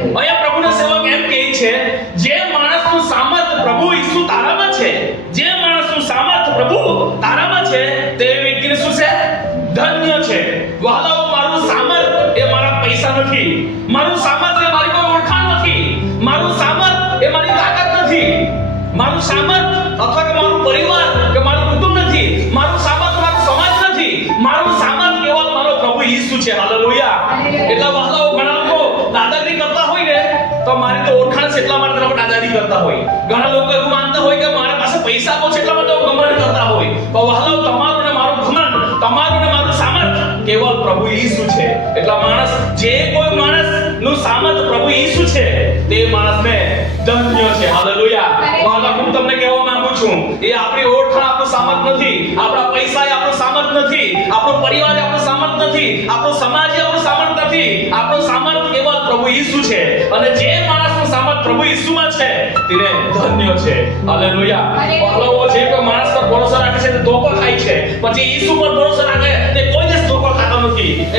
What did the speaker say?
અહીંયા પ્રભુના સેવક એમ કહે છે, જે માણસનું સામર્થ પ્રભુ ઈસુ તારામાં છે, જે માણસનું સામર્થ પ્રભુ તારામાં છે, તે વ્યક્તિને શું છે? ધન્ય છે. વહાલાઓ, મારું સામર્થ એ મારા પૈસા નથી, મારું સામર્થ એ મારી કોઈ ઓળખાણ નથી, મારું સામર્થ એ મારી તાકાત નથી, મારું સામર્થ અથવા કે મારું પરિવાર કે મારું કુટુંબ નથી, મારું સામર્થ મારો સમાજ નથી, મારું સામર્થ કેવલ મારો પ્રભુ ઈસુ છે. હાલેલુયા. એટલા વહાલાઓ, ઘણા લોકો દાદાગીરી કરતા હોય ને, તો મારી તો ઓળખાણ છે એટલા માટે લોકો દાદાગીરી કરતા હોય. ઘણા લોકો એવું માનતા હોય કે મારા પાસે પૈસા બહુ છે એટલા માટે ઘમંડ કરતા હોય. તો વહાલાઓ, તમારું ને મારું ઘમંડ, તમારું ને મારું સામર્થ કેવલ પ્રભુ ઈસુ છે. એટલા માણસ, જે કોઈ માણસ નું સામર્થ પ્રભુ ઈસુ છે, તે માણસને ધન્ય છે. હાલેલુયા. વહાલા, હું તમને કહેવા માંગુ છું, એ આપણી ઓળખાણ, આપણું સામર્થ નથી, આપણા પૈસા એ આપણું સામર્થ નથી, આપણો પરિવાર એ આપણું સામર્થ નથી, આપણો સમાજ એ આપણું સામર્થ નથી. આપણું સામર્થ કેવલ પ્રભુ ઈસુ છે. અને જે માણસનું સામર્થ પ્રભુ ઈસુમાં છે, તેને ધન્ય છે. હાલેલુયા. વહાલાઓ, જે કોઈ માણસ પર ભરોસો રાખે છે તે ધોકો ખાય છે, પછી ઈસુ પર ભરોસો રાખે તે કોઈ દિવસ ધોકો ખાતો નથી.